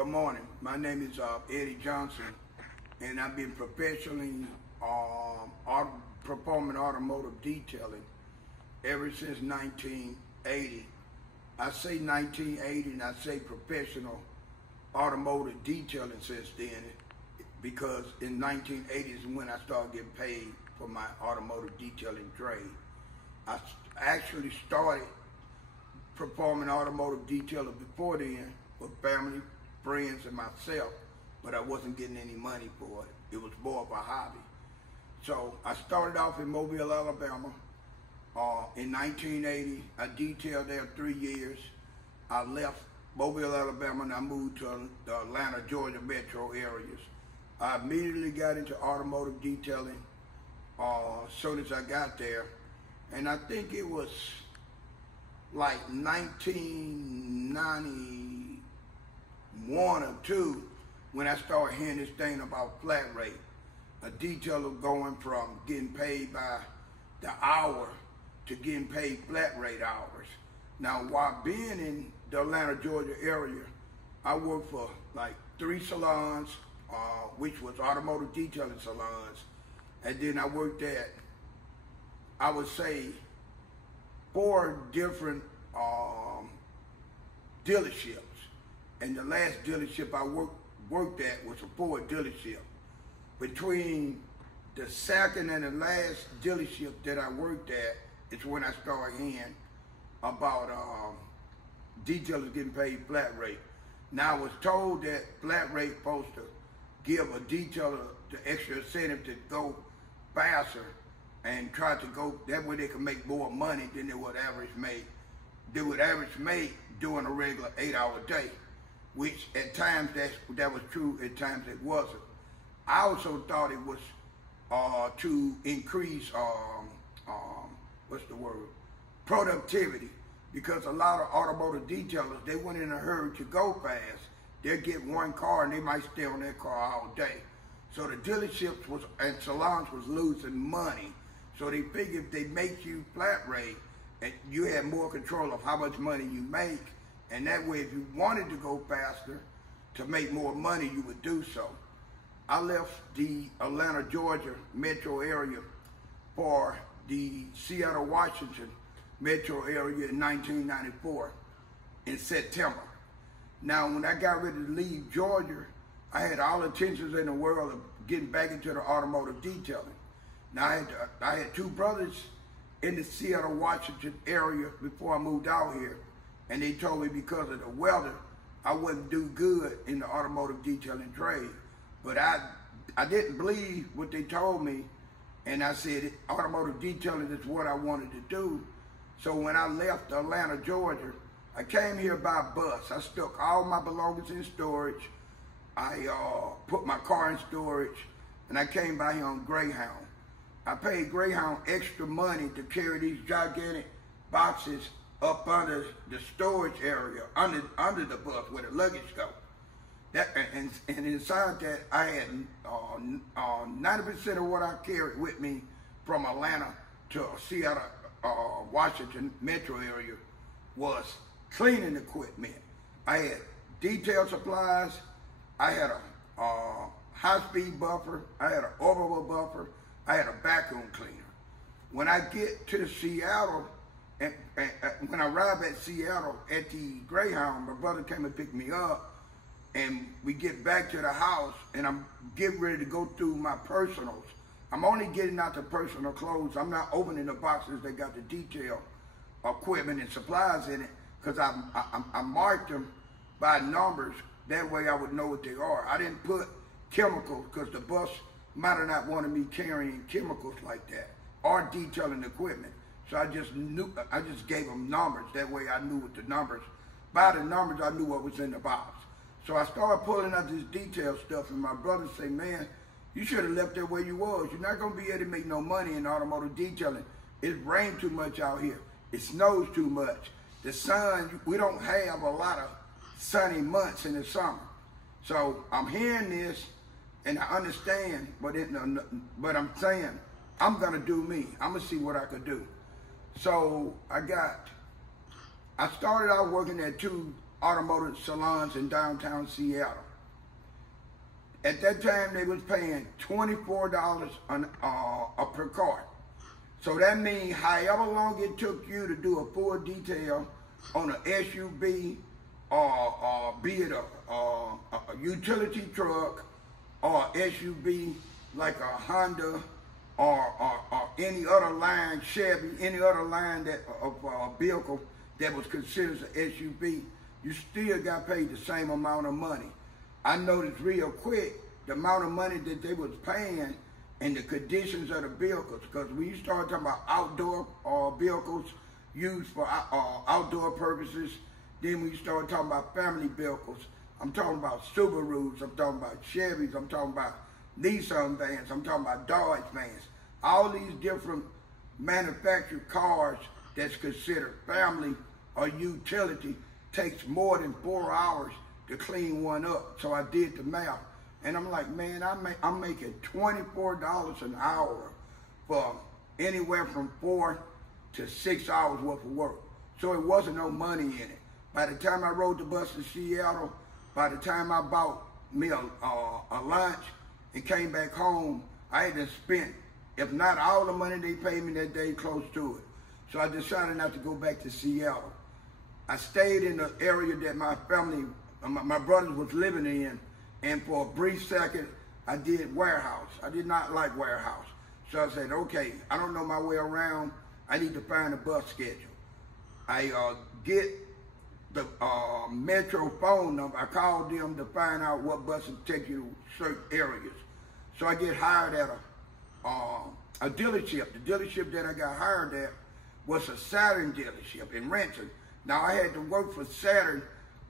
Good morning. My name is Eddie Johnson, and I've been professionally performing automotive detailing ever since 1980. I say 1980 and I say professional automotive detailing since then because in 1980 is when I started getting paid for my automotive detailing trade. I actually started performing automotive detailing before then with family, friends, and myself, but I wasn't getting any money for it. It was more of a hobby. So I started off in Mobile, Alabama. In 1980, I detailed there 3 years. I left Mobile, Alabama, and I moved to the Atlanta, Georgia metro areas. I immediately got into automotive detailing as soon as I got there. And I think it was like 1991 or 2 when I started hearing this thing about flat rate. A detailer going from getting paid by the hour to getting paid flat rate hours. Now, while being in the Atlanta, Georgia area, I worked for like 3 salons, which was automotive detailing salons. And then I worked at, I would say, 4 different dealerships. And the last dealership I worked at was a Ford dealership. Between the second and the last dealership that I worked at is when I started hearing about detailers getting paid flat rate. Now I was told that flat rate supposed to give a detailer the extra incentive to go faster and try to go, that way they can make more money than they would average make doing a regular 8-hour day, which at times that was true, at times it wasn't. I also thought it was to increase, productivity, because a lot of automotive detailers, they went in a hurry to go fast. They'll get one car and they might stay on that car all day. So the dealerships and salons was losing money. So they figured if they make you flat rate, and you have more control of how much money you make, and that way if you wanted to go faster to make more money, you would do so. I left the Atlanta, Georgia metro area for the Seattle, Washington metro area in 1994 in September. Now, when I got ready to leave Georgia, I had all intentions in the world of getting back into the automotive detailing. Now, I had 2 brothers in the Seattle, Washington area before I moved out here, and they told me because of the weather, I wouldn't do good in the automotive detailing trade. But I didn't believe what they told me, and I said automotive detailing is what I wanted to do. So when I left Atlanta, Georgia, I came here by bus. I stuck all my belongings in storage. I put my car in storage, and I came by here on Greyhound. I paid Greyhound extra money to carry these gigantic boxes up under the storage area, under the bus where the luggage goes. And inside that, I had 90% of what I carried with me from Atlanta to Seattle, Washington metro area was cleaning equipment. I had detail supplies, I had a high-speed buffer, I had an orbital buffer, I had a vacuum cleaner. When I get to Seattle, and when I arrive at Seattle at the Greyhound, my brother came and picked me up, and we get back to the house, and I'm getting ready to go through my personals. I'm only getting out the personal clothes. I'm not opening the boxes that got the detail equipment and supplies in it, because I marked them by numbers. That way I would know what they are. I didn't put chemicals, because the bus might have not wanted me carrying chemicals like that or detailing equipment. So I just gave them numbers. That way I knew what the numbers, by the numbers I knew what was in the box. So I started pulling out this detail stuff, and my brother said, man, you should have left that where you was. You're not gonna be able to make no money in automotive detailing. It rained too much out here. It snows too much. The sun, we don't have a lot of sunny months in the summer. So I'm hearing this, and I understand, but I'm saying, I'm gonna do me. I'm gonna see what I could do. So I started out working at 2 automotive salons in downtown Seattle. At that time, they was paying $24 per car. So that means however long it took you to do a full detail on an SUV or be it a utility truck or SUV like a Honda or any other line, Chevy, any other line that of vehicle that was considered an SUV, you still got paid the same amount of money. I noticed real quick the amount of money that they was paying and the conditions of the vehicles, because when you start talking about outdoor vehicles used for outdoor purposes, then when you start talking about family vehicles, I'm talking about Subarus, I'm talking about Chevys, I'm talking about Nissan vans, I'm talking about Dodge vans. All these different manufactured cars that's considered family or utility takes more than 4 hours to clean one up. So I did the math. And I'm like, man, I'm making $24 an hour for anywhere from 4 to 6 hours worth of work. So it wasn't no money in it. By the time I rode the bus to Seattle, by the time I bought me a lunch and came back home, I had to spend, if not all the money they paid me that day, close to it. So I decided not to go back to Seattle. I stayed in the area that my family, my brothers was living in, and for a brief second, I did warehouse. I did not like warehouse. So I said, okay, I don't know my way around. I need to find a bus schedule. I get the Metro phone number. I called them to find out what buses take you to certain areas. So I get hired at a dealership. The dealership that I got hired at was a Saturn dealership in Renton. Now I had to work for Saturn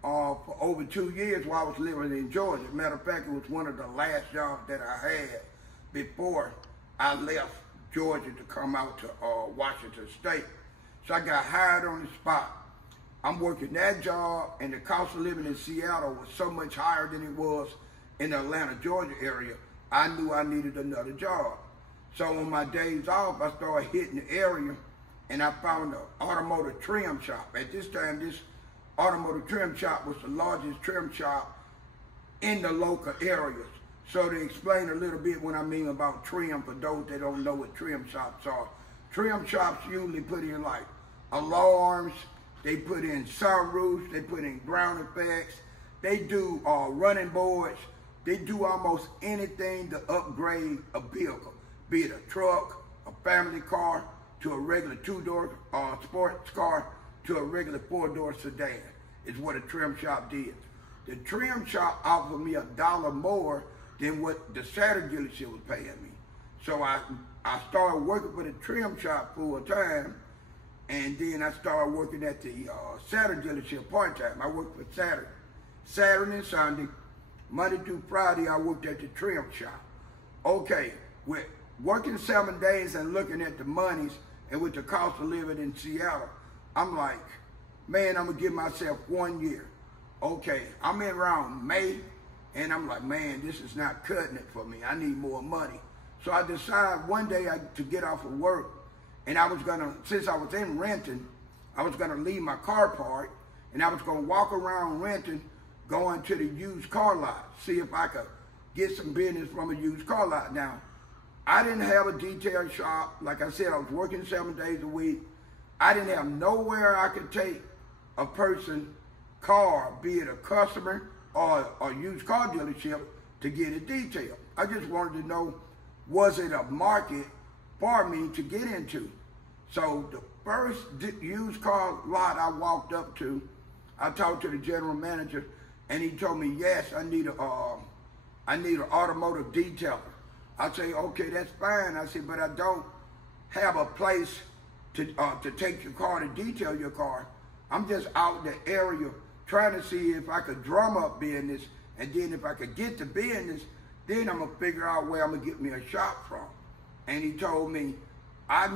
for over 2 years while I was living in Georgia. Matter of fact, it was one of the last jobs that I had before I left Georgia to come out to Washington State. So I got hired on the spot. I'm working that job, and the cost of living in Seattle was so much higher than it was in the Atlanta, Georgia area. I knew I needed another job. So on my days off, I started hitting the area, and I found an automotive trim shop. At this time, this automotive trim shop was the largest trim shop in the local areas. So to explain a little bit what I mean about trim for those that don't know what trim shops are. Trim shops usually put in like alarms, they put in sunroofs, they put in ground effects, they do running boards, they do almost anything to upgrade a vehicle, be it a truck, a family car, to a regular 2-door sports car, to a regular 4-door sedan, is what a trim shop did. The trim shop offered me $1 more than what the Saturn dealership was paying me. So I started working for the trim shop full time, and then I started working at the Saturn dealership part-time. I worked for Saturn. Saturday and Sunday, Monday through Friday, I worked at the trim shop. Okay, with working 7 days and looking at the monies and with the cost of living in Seattle, I'm like, man, I'm gonna give myself 1 year. Okay, I'm in around May, and I'm like, man, this is not cutting it for me. I need more money. So I decided one day to get off of work, and I was gonna, since I was in Renton, I was gonna leave my car parked, and I was gonna walk around Renton, going to the used car lot, see if I could get some business from a used car lot. Now, I didn't have a detail shop. Like I said, I was working 7 days a week. I didn't have nowhere I could take a person's car, be it a customer or a used car dealership, to get it detailed. I just wanted to know, was it a market for me to get into? So the first used car lot I walked up to, I talked to the general manager, and he told me, yes, I need an automotive detailer. I say, okay, that's fine. I said, but I don't have a place to take your car, to detail your car. I'm just out in the area trying to see if I could drum up business, and then if I could get the business, then I'm gonna figure out where I'm gonna get me a shop from. And he told me, I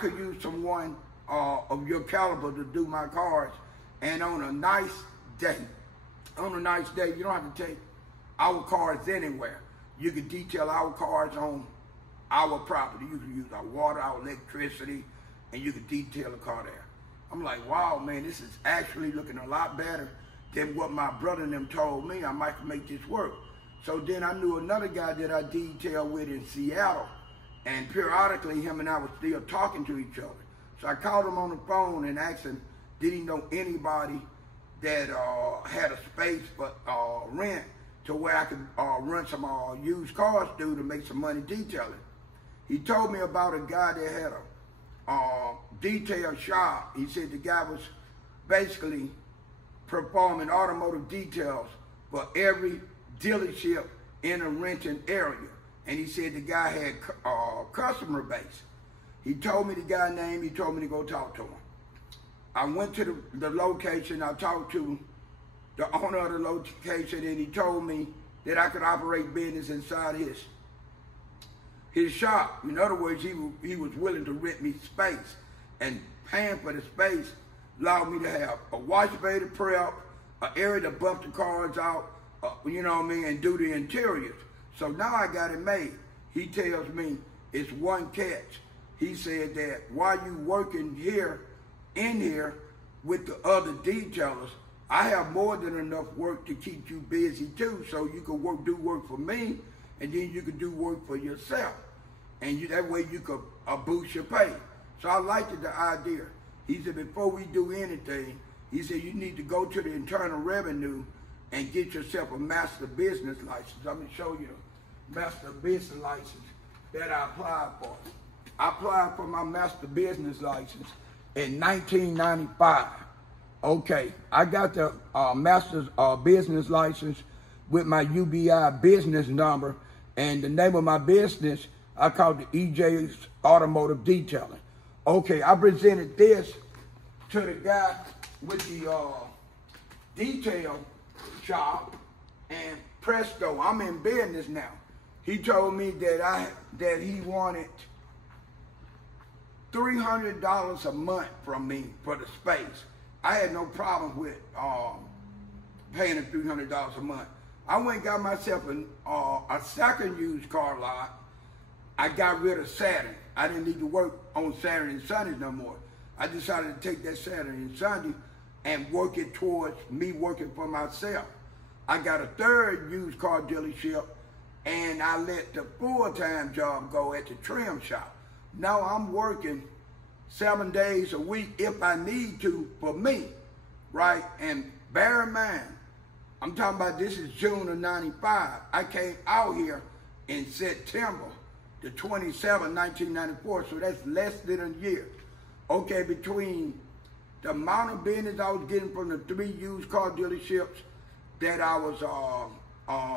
could use someone of your caliber to do my cars, and on a nice day, you don't have to take our cars anywhere. You can detail our cars on our property. You can use our water, our electricity, and you can detail a car there. I'm like, wow, man, this is actually looking a lot better than what my brother and them told me. I might make this work. So then I knew another guy that I detailed with in Seattle, and periodically him and I were still talking to each other. So I called him on the phone and asked him, did he know anybody that had a space for rent to where I could run some used cars through to make some money detailing. He told me about a guy that had a detail shop. He said the guy was basically performing automotive details for every dealership in a renting area. And he said the guy had customer base. He told me the guy's name, he told me to go talk to him. I went to the location, I talked to the owner of the location, and he told me that I could operate business inside his shop. In other words, he was willing to rent me space, and paying for the space allowed me to have a wash bay to prep, an area to bump the cars out, you know what I mean, and do the interiors. So now I got it made. He tells me it's one catch. He said that while you working in here with the other detailers, I have more than enough work to keep you busy too, so you can do work for me, and then you can do work for yourself. And that way you could boost your pay. So I liked the idea. He said, before we do anything, he said, you need to go to the Internal Revenue and get yourself a master business license. I'm gonna show you the master business license that I applied for. I applied for my master business license in 1995. Okay, I got the master's business license with my UBI business number, and the name of my business, I called the EJ's Automotive Detailing. Okay, I presented this to the guy with the detail shop, and presto, I'm in business now. He told me that he wanted $300 a month from me for the space. I had no problem with paying him $300 a month. I went and got myself a second used car lot. I got rid of Saturday. I didn't need to work on Saturday and Sundays no more. I decided to take that Saturday and Sunday and work it towards me working for myself. I got a third used car dealership, and I let the full-time job go at the trim shop. Now I'm working 7 days a week if I need to for me, right? And bear in mind, I'm talking about this is June of '95. I came out here in September the 27th, 1994, so that's less than a year. Okay, between the amount of business I was getting from the 3 used car dealerships that I was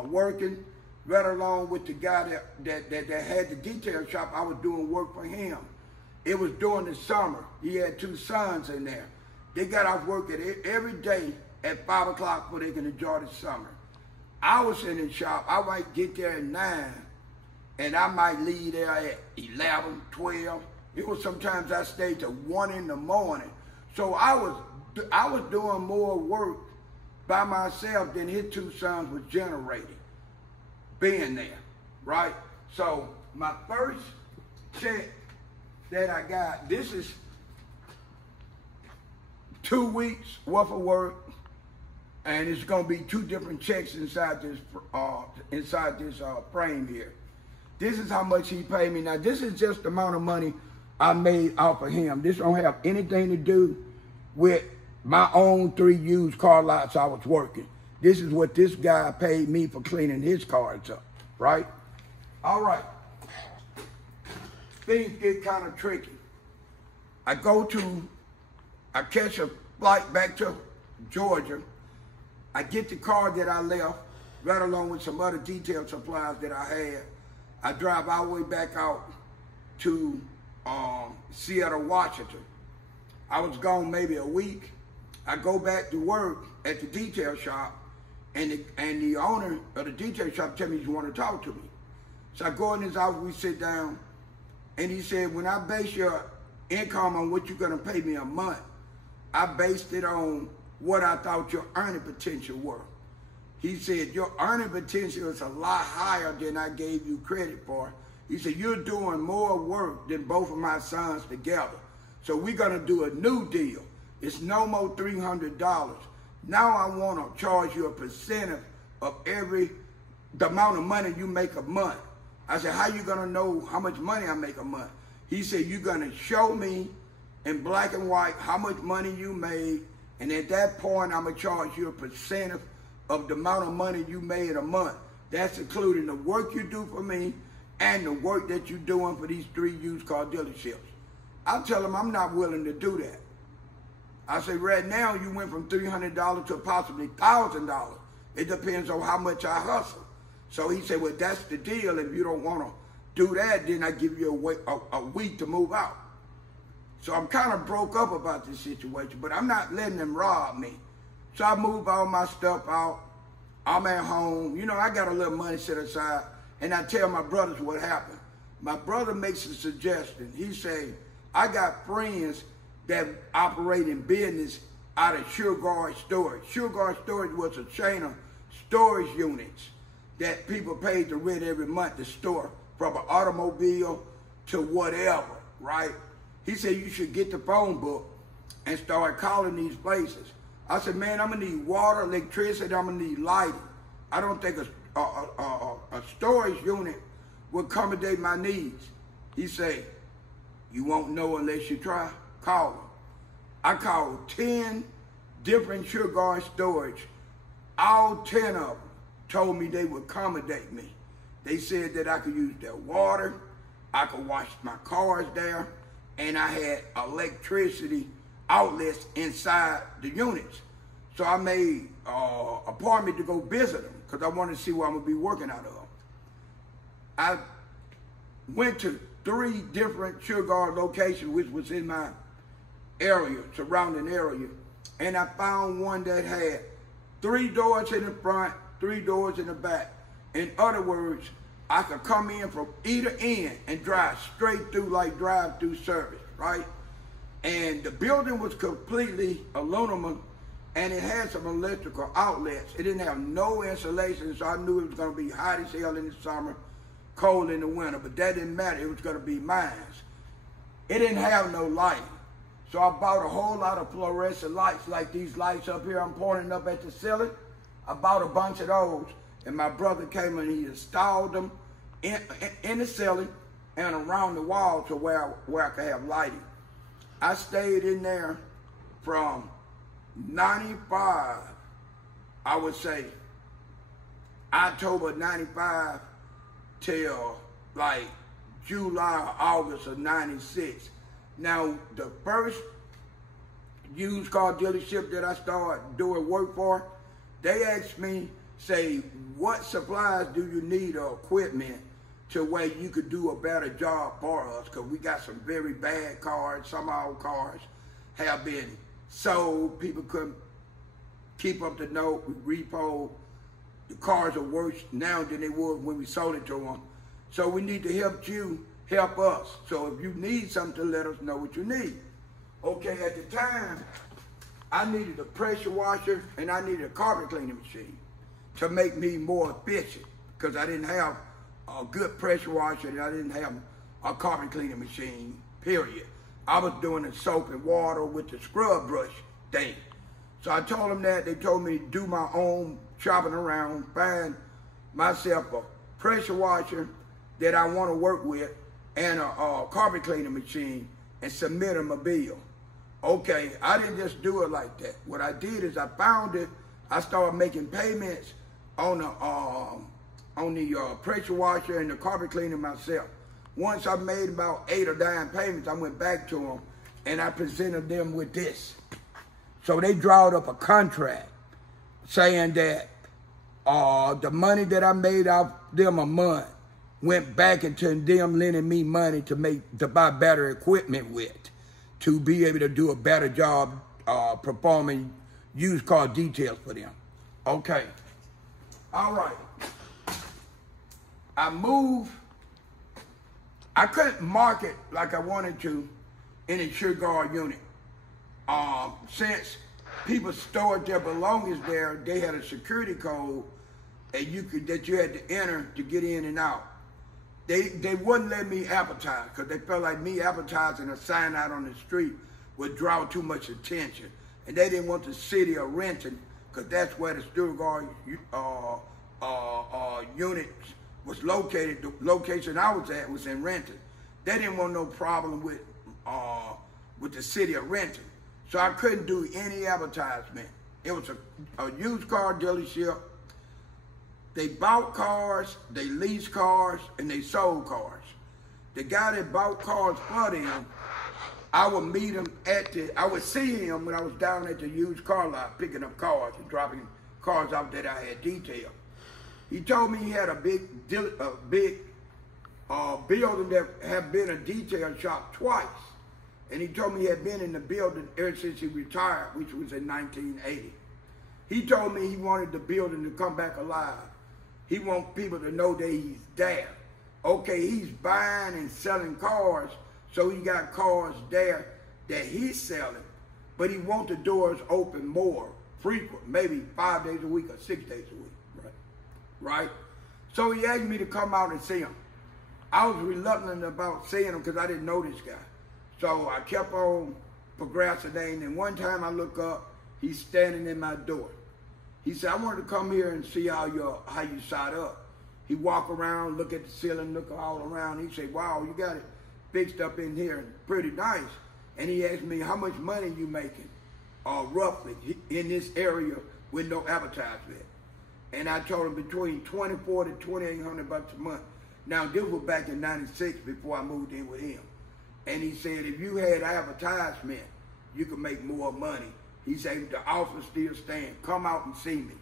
working, right along with the guy that had the detail shop, I was doing work for him. It was during the summer. He had 2 sons in there. They got off work every day at 5 o'clock so they can enjoy the summer. I was in the shop. I might get there at 9, and I might leave there at 11, 12. It was sometimes I stayed till 1 in the morning. So I was doing more work by myself than his 2 sons was generating being there, right? So my first check that I got, this is 2 weeks worth of work, and it's gonna be 2 different checks inside this frame here. This is how much he paid me. Now this is just the amount of money I made off of him. This don't have anything to do with my own 3 used car lots I was working. This is what this guy paid me for cleaning his cars up, right? All right. Things get kind of tricky. I catch a flight back to Georgia. I get the car that I left, right along with some other detail supplies that I had. I drive all the way back out to Seattle, Washington. I was gone maybe a week. I go back to work at the detail shop, and the owner of the detail shop tell me he want to talk to me. So I go in his office, we sit down, and he said, when I base your income on what you're gonna pay me a month, I based it on what I thought your earning potential were. He said, your earning potential is a lot higher than I gave you credit for. He said, you're doing more work than both of my sons together. So we're gonna do a new deal. It's no more $300. Now I want to charge you a percentage of the amount of money you make a month. I said, how you gonna know how much money I make a month? He said, you're gonna show me in black and white how much money you made, and at that point, I'm gonna charge you a percentage of the amount of money you made a month. That's including the work you do for me and the work that you're doing for these 3 used car dealerships. I tell him I'm not willing to do that. I say, right now, you went from $300 to possibly $1,000. It depends on how much I hustle. So he said, well, that's the deal. If you don't want to do that, then I give you a week to move out. So I'm kind of broke up about this situation, but I'm not letting them rob me. So I move all my stuff out. I'm at home. You know, I got a little money set aside, and I tell my brothers what happened. My brother makes a suggestion. He say, I got friends that operate in business out of Sure Guard Storage. Sure Guard Storage was a chain of storage units that people paid to rent every month to store, from an automobile to whatever, right? He said, you should get the phone book and start calling these places. I said, man, I'm gonna need water, electricity, I'm gonna need lighting. I don't think a storage unit will accommodate my needs. He said, you won't know unless you try. Call them. I called 10 different Sure Guard Storage. All 10 of them told me they would accommodate me. They said that I could use their water, I could wash my cars there, and I had electricity outlets inside the units. So I made an appointment to go visit them because I wanted to see where I'm gonna be working out of. I went to 3 different Sure Guard locations, which was in my area, surrounding area, and I found one that had 3 doors in the front, 3 doors in the back. In other words, I could come in from either end and drive straight through like drive-through service, right? And the building was completely aluminum, and it had some electrical outlets. It didn't have no insulation, so I knew it was gonna be hot as hell in the summer, cold in the winter, but that didn't matter. It was gonna be mine. It didn't have no lighting. So I bought a whole lot of fluorescent lights, like these lights up here I'm pointing up at the ceiling. I bought a bunch of those, and my brother came and he installed them in the ceiling and around the wall to where I could have lighting. I stayed in there from 95, I would say, October 95 till like July or August of 96. Now, the first used car dealership that I started doing work for, they asked me, say, what supplies do you need or equipment to where you could do a better job for us? Because we got some very bad cars. Some of our cars have been sold. People couldn't keep up the note. We repoed. The cars are worse now than they were when we sold it to them. So we need to help you help us. So if you need something, let us know what you need. Okay, at the time, I needed a pressure washer and I needed a carpet cleaning machine to make me more efficient, because I didn't have a good pressure washer and I didn't have a carpet cleaning machine, period. I was doing the soap and water with the scrub brush thing. So I told them that. They told me to do my own shopping around, find myself a pressure washer that I want to work with and a carpet cleaning machine and submit them a bill. Okay, I didn't just do it like that. What I did is I found it. I started making payments on the pressure washer and the carpet cleaner myself. Once I made about 8 or 9 payments, I went back to them and I presented them with this. So they drawed up a contract saying that the money that I made off them a month went back into them lending me money to buy better equipment with, to be able to do a better job performing used car details for them. Okay. All right. I moved. I couldn't market like I wanted to in a Sure Guard unit. Since people stored their belongings there, they had a security code that you had to enter to get in and out. They wouldn't let me advertise because they felt like me advertising a sign out on the street would draw too much attention. And they didn't want the city of Renton because that's where the Stuttgart unit was located. The location I was at was in Renton. They didn't want no problem with the city of Renton. So I couldn't do any advertisement. It was a used car dealership. They bought cars, they leased cars, and they sold cars. The guy that bought cars for them, I would meet him I would see him when I was down at the used car lot picking up cars and dropping cars out that I had detailed. He told me he had a big building that had been a detail shop twice. And he told me he had been in the building ever since he retired, which was in 1980. He told me he wanted the building to come back alive. He wants people to know that he's there. Okay, he's buying and selling cars, so he got cars there that he's selling, but he wants the doors open more frequent, maybe 5 days a week or 6 days a week, right? So he asked me to come out and see him. I was reluctant about seeing him because I didn't know this guy. So I kept on procrastinating, and one time I look up, he's standing in my door. He said, I wanted to come here and see how you shot up. He walked around, look at the ceiling, look all around. He said, wow, you got it fixed up in here, pretty nice. And he asked me, how much money you making, roughly, in this area with no advertisement? And I told him between $2,400 to $2,800 a month. Now, this was back in '96 before I moved in with him. And he said, if you had advertisement, you could make more money. He said, the offer still stands. Come out and see me.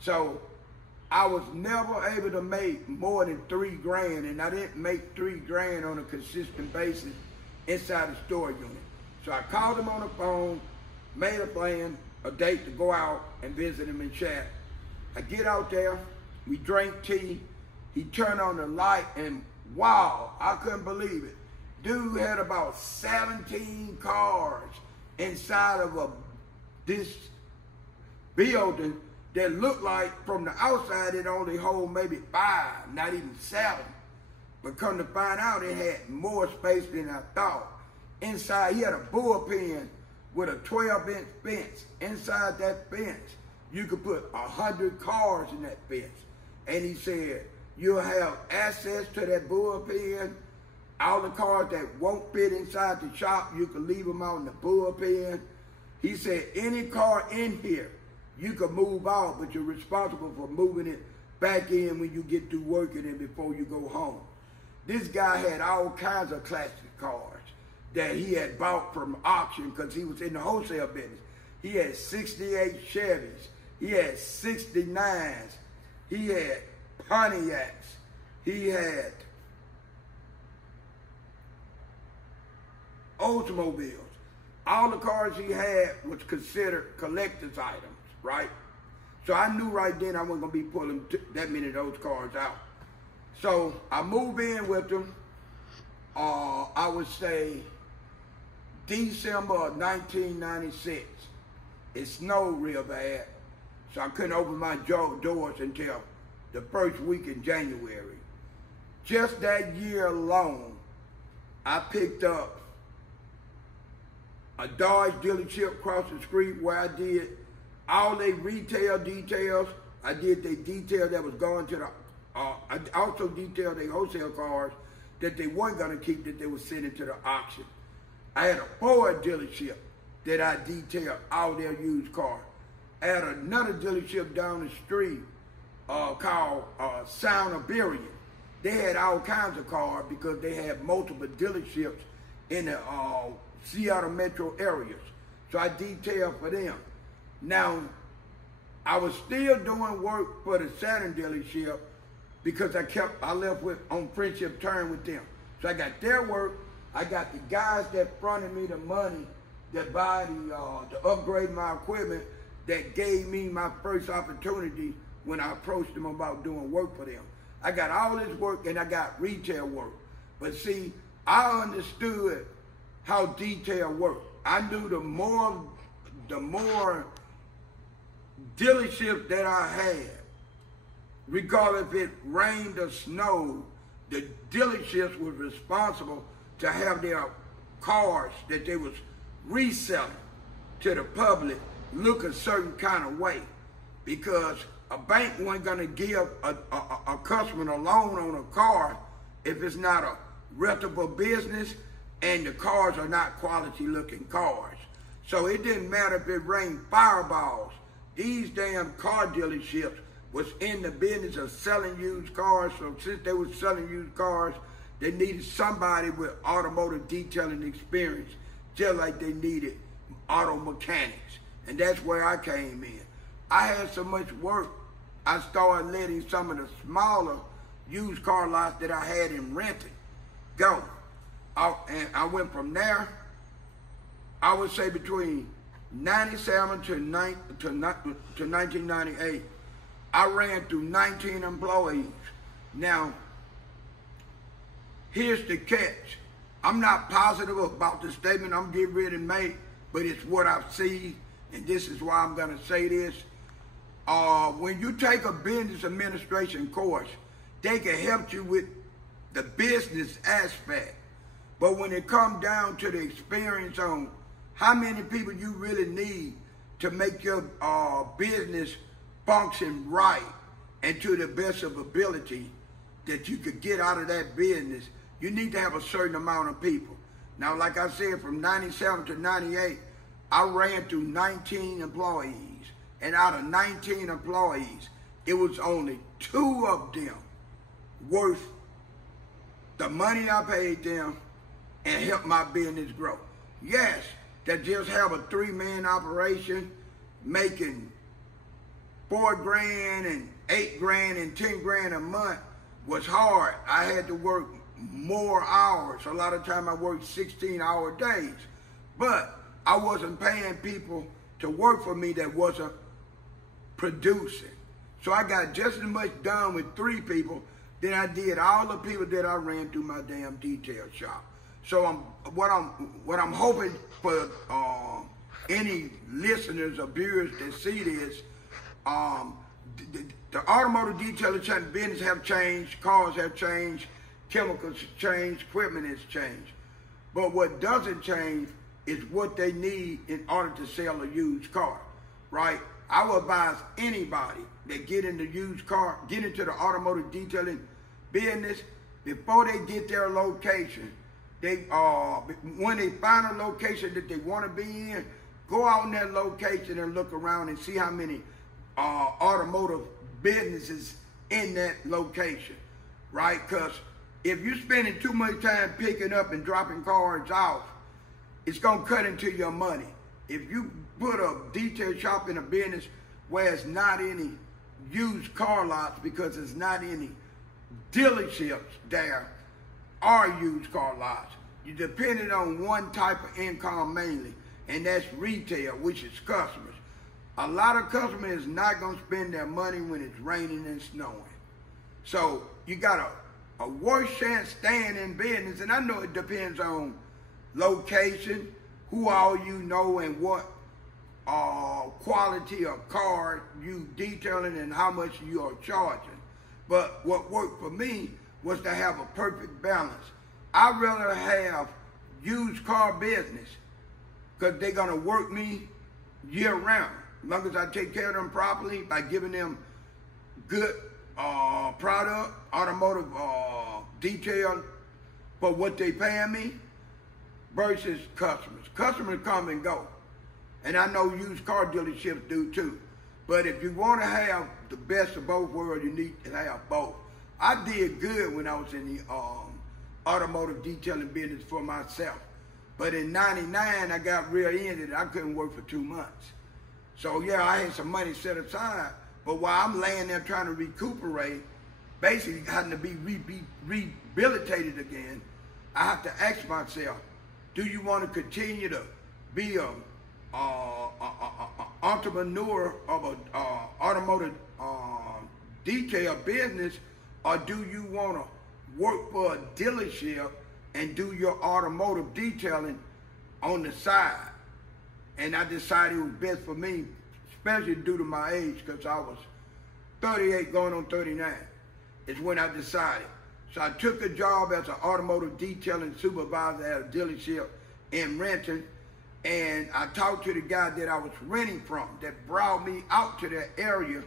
So I was never able to make more than $3 grand, and I didn't make $3 grand on a consistent basis inside the store unit. So I called him on the phone, made a plan, a date to go out and visit him and chat. I get out there, we drink tea, he turned on the light, and wow, I couldn't believe it. Dude had about 17 cars inside of this building that looked like from the outside it only hold maybe 5, not even 7. But come to find out it had more space than I thought. Inside, he had a bullpen with a 12-inch fence. Inside that fence, you could put 100 cars in that fence. And he said, you'll have access to that bullpen. All the cars that won't fit inside the shop, you can leave them out in the bullpen. He said, any car in here, you can move out, but you're responsible for moving it back in when you get through working and before you go home. This guy had all kinds of classic cars that he had bought from auction because he was in the wholesale business. He had 68 Chevys. He had 69s. He had Pontiacs. He had Oldsmobiles. All the cars he had was considered collector's items, right? So I knew right then I wasn't going to be pulling that many of those cars out. So I moved in with him, I would say December of 1996. It snowed real bad, so I couldn't open my doors until the first week in January. Just that year alone, I picked up a Dodge dealership across the street where I did all their retail details. I did their detail that was going to the, I also detailed their wholesale cars that they weren't going to keep, that they were sending to the auction. I had a Ford dealership that I detailed all their used cars. I had another dealership down the street called Sound Iberian. They had all kinds of cars because they had multiple dealerships in the Seattle metro areas. So I detailed for them. Now, I was still doing work for the Saturn dealership because I left on friendship terms with them. So I got their work. I got the guys that fronted me the money that buy to upgrade my equipment that gave me my first opportunity when I approached them about doing work for them. I got all this work and I got retail work. But see, I understood how detail worked. I knew the more dealerships that I had, regardless if it rained or snowed, the dealerships was responsible to have their cars that they was reselling to the public look a certain kind of way. because a bank wasn't going to give a customer a loan on a car if it's not a reputable business and the cars are not quality looking cars. So it didn't matter if it rained fireballs. These damn car dealerships was in the business of selling used cars. So since they were selling used cars, they needed somebody with automotive detailing experience, just like they needed auto mechanics. And that's where I came in. I had so much work, I started letting some of the smaller used car lots that I had in renting go. And I went from there, I would say between 97 to 1998, I ran through 19 employees. Now, here's the catch. I'm not positive about the statement I'm getting ready to make, but it's what I've seen, and this is why I'm gonna say this. When you take a business administration course, they can help you with the business aspect. But when it comes down to the experience on how many people you really need to make your business function right and to the best of ability that you could get out of that business, you need to have a certain amount of people. Now, like I said, from 97 to 98, I ran through 19 employees. And out of 19 employees, it was only 2 of them worth the money I paid them and help my business grow. Yes, to just have a 3-man operation making $4 grand and $8 grand and $10 grand a month was hard. I had to work more hours. A lot of time I worked 16-hour days, but I wasn't paying people to work for me that wasn't producing. So I got just as much done with 3 people than I did all the people that I ran through my damn detail shop. So what I'm hoping for any listeners or viewers that see this, the automotive detailing business have changed, cars have changed, chemicals have changed, equipment has changed. But what doesn't change is what they need in order to sell a used car, right? I would advise anybody that get into the automotive detailing business, before they get their location, when they find a location that they want to be in, go out in that location and look around and see how many automotive businesses in that location, right? Because if you're spending too much time picking up and dropping cars off, it's going to cut into your money. If you put a detail shop in a business where it's not any used car lots because there's not any dealerships there or used car lots, you're dependent on one type of income mainly, and that's retail, which is customers. A lot of customers is not going to spend their money when it's raining and snowing. So you got a worse chance staying in business, and I know it depends on location, who all you know, and what quality of car you detailing and how much you are charging. But what worked for me was to have a perfect balance. I'd rather have used car business because they're gonna work me year round. As long as I take care of them properly by giving them good product, automotive detail for what they paying me, versus customers. Customers come and go. And I know used car dealerships do too. But if you want to have the best of both worlds, you need to have both. I did good when I was in the automotive detailing business for myself. But in '99, I got rear-ended. I couldn't work for 2 months. So yeah, I had some money set aside. But while I'm laying there trying to recuperate, basically having to be rehabilitated again, I have to ask myself, do you want to continue to be a entrepreneur of an automotive detail business, or do you want to work for a dealership and do your automotive detailing on the side? And I decided it was best for me, especially due to my age, because I was 38 going on 39, is when I decided. So I took a job as an automotive detailing supervisor at a dealership in Renton, And I talked to the guy that I was renting from that brought me out to that area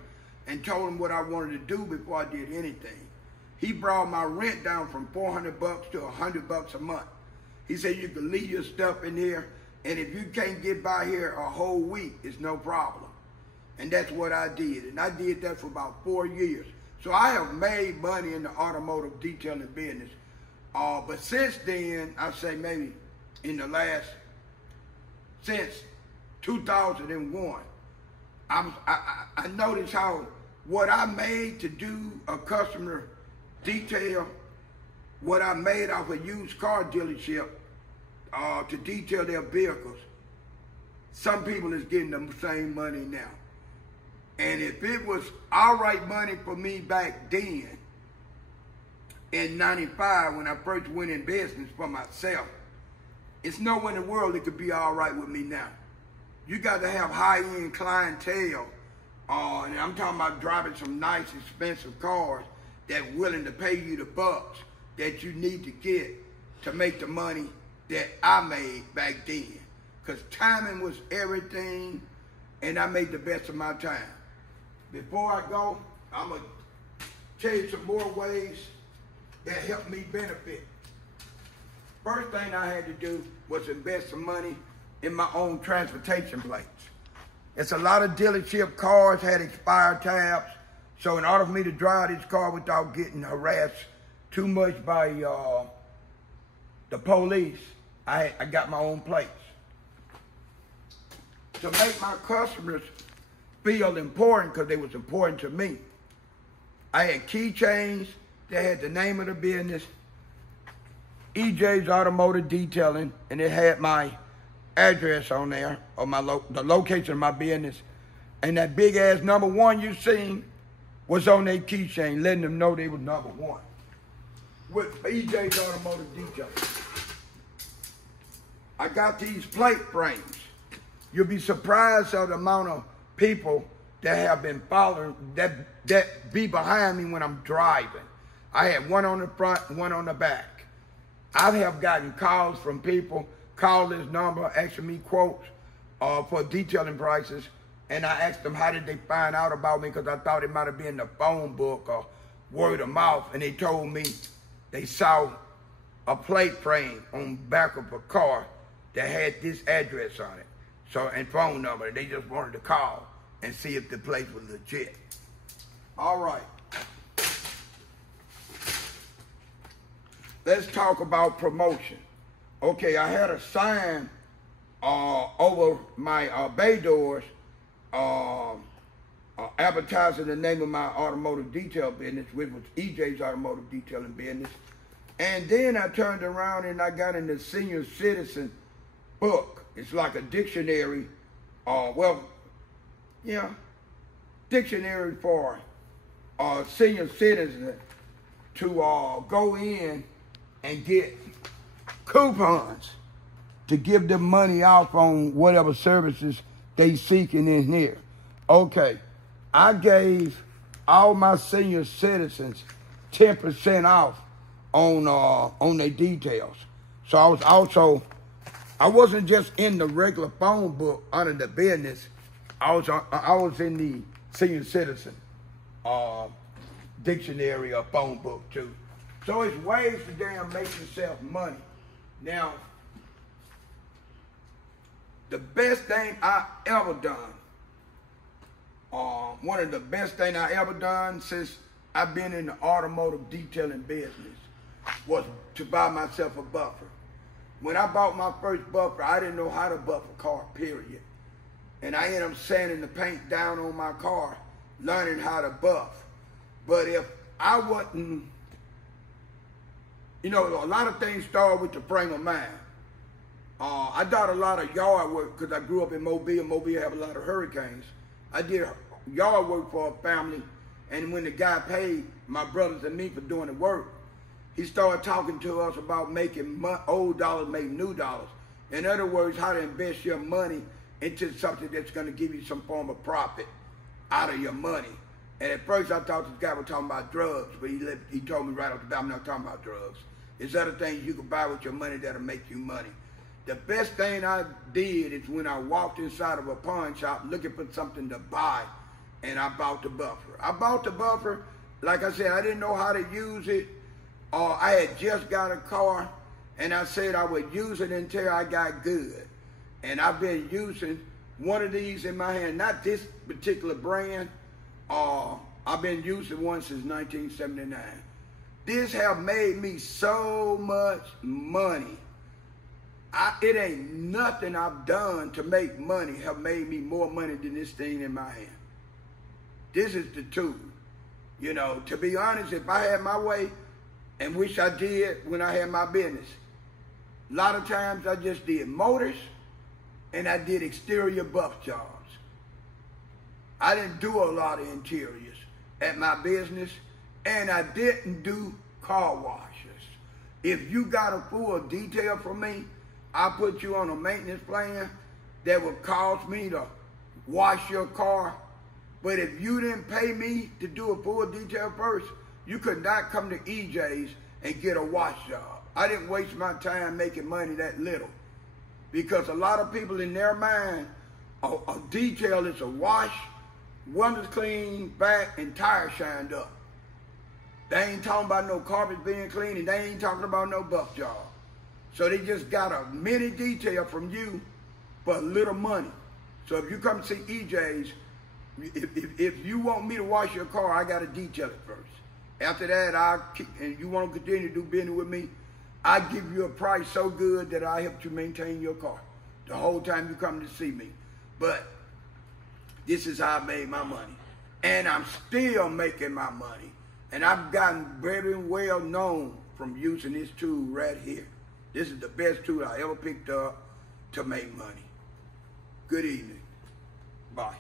and told him what I wanted to do before I did anything. He brought my rent down from $400 to $100 a month. He said you can leave your stuff in here, and if you can't get by here a whole week, it's no problem. And that's what I did. And I did that for about 4 years. So I have made money in the automotive detailing business. But since then, I say maybe in the last, since 2001, I noticed how what I made to do a customer detail, what I made off a used car dealership to detail their vehicles, some people is getting the same money now. And if it was all right money for me back then, in 95, when I first went in business for myself, it's nowhere in the world it could be all right with me now. You got to have high-end clientele, and I'm talking about driving some nice, expensive cars that's willing to pay you the bucks that you need to get to make the money that I made back then. Because timing was everything, and I made the best of my time. Before I go, I'm going to tell you some more ways that helped me benefit. First thing I had to do was invest some money in my own transportation plates. It's a lot of dealership cars had expired tabs, so in order for me to drive this car without getting harassed too much by the police, I got my own plates. To make my customers feel important, because they was important to me, I had keychains that had the name of the business, EJ's Automotive Detailing, and it had my address on there, or the location of my business. And that big ass #1 you seen was on their keychain, letting them know they was #1. With EJ's Automotive Detailing. I got these plate frames. You'll be surprised at the amount of people that have been following, that be behind me when I'm driving. I had one on the front, one on the back. I have gotten calls from people, call this number, asking me quotes for detailing prices, and I asked them how did they find out about me, because I thought it might have been the phone book or word of mouth, and they told me they saw a plate frame on the back of a car that had this address on it, so, and phone number, and they just wanted to call and see if the place was legit. All right. Let's talk about promotion. Okay, I had a sign over my bay doors advertising the name of my automotive detail business, which was EJ's Automotive Detailing Business. And then I turned around and I got in the senior citizen book. It's like a dictionary, dictionary for senior citizens to go in and get coupons to give them money off on whatever services they seeking in here. Okay, I gave all my senior citizens 10% off on their details. So I wasn't just in the regular phone book under the business. I was in the senior citizen dictionary or phone book too. So it's ways to damn make yourself money. Now, the best thing I ever done, one of the best things I ever done since I've been in the automotive detailing business, was to buy myself a buffer. When I bought my first buffer, I didn't know how to buff a car, period. And I ended up sanding the paint down on my car, learning how to buff. But if I wasn't, a lot of things start with the frame of mind. I did a lot of yard work because I grew up in Mobile. Mobile have a lot of hurricanes. I did yard work for a family, and when the guy paid my brothers and me for doing the work, he started talking to us about making old dollars make new dollars. In other words, how to invest your money into something that's going to give you some form of profit out of your money. And at first I thought this guy was talking about drugs, but he told me right off the bat, I'm not talking about drugs. There's other things you can buy with your money that'll make you money. The best thing I did is when I walked inside of a pawn shop looking for something to buy, and I bought the buffer. I bought the buffer, like I said, I didn't know how to use it, or I had just got a car, and I said I would use it until I got good. And I've been using one of these in my hand, not this particular brand, I've been using one since 1979. This have made me so much money. It ain't nothing I've done to make money have made me more money than this thing in my hand. This is the tool. You know, to be honest, if I had my way, and which I did when I had my business, a lot of times I just did motors and I did exterior buff jobs. I didn't do a lot of interiors at my business, and I didn't do car washes. If you got a full detail from me, I put you on a maintenance plan that would cost me to wash your car. But if you didn't pay me to do a full detail first, you could not come to EJ's and get a wash job. I didn't waste my time making money that little, because a lot of people in their mind, a detail is a wash, windows clean, back, and tires shined up. They ain't talking about no carpets being clean, and they ain't talking about no buff job. So they just got a mini detail from you for a little money. So if you come to see EJ's, if you want me to wash your car, I got to detail it first. After that, and you want to continue to do business with me, I give you a price so good that I help you maintain your car the whole time you come to see me. But this is how I made my money. And I'm still making my money. And I've gotten very well known from using this tool right here. This is the best tool I ever picked up to make money. Good evening. Bye.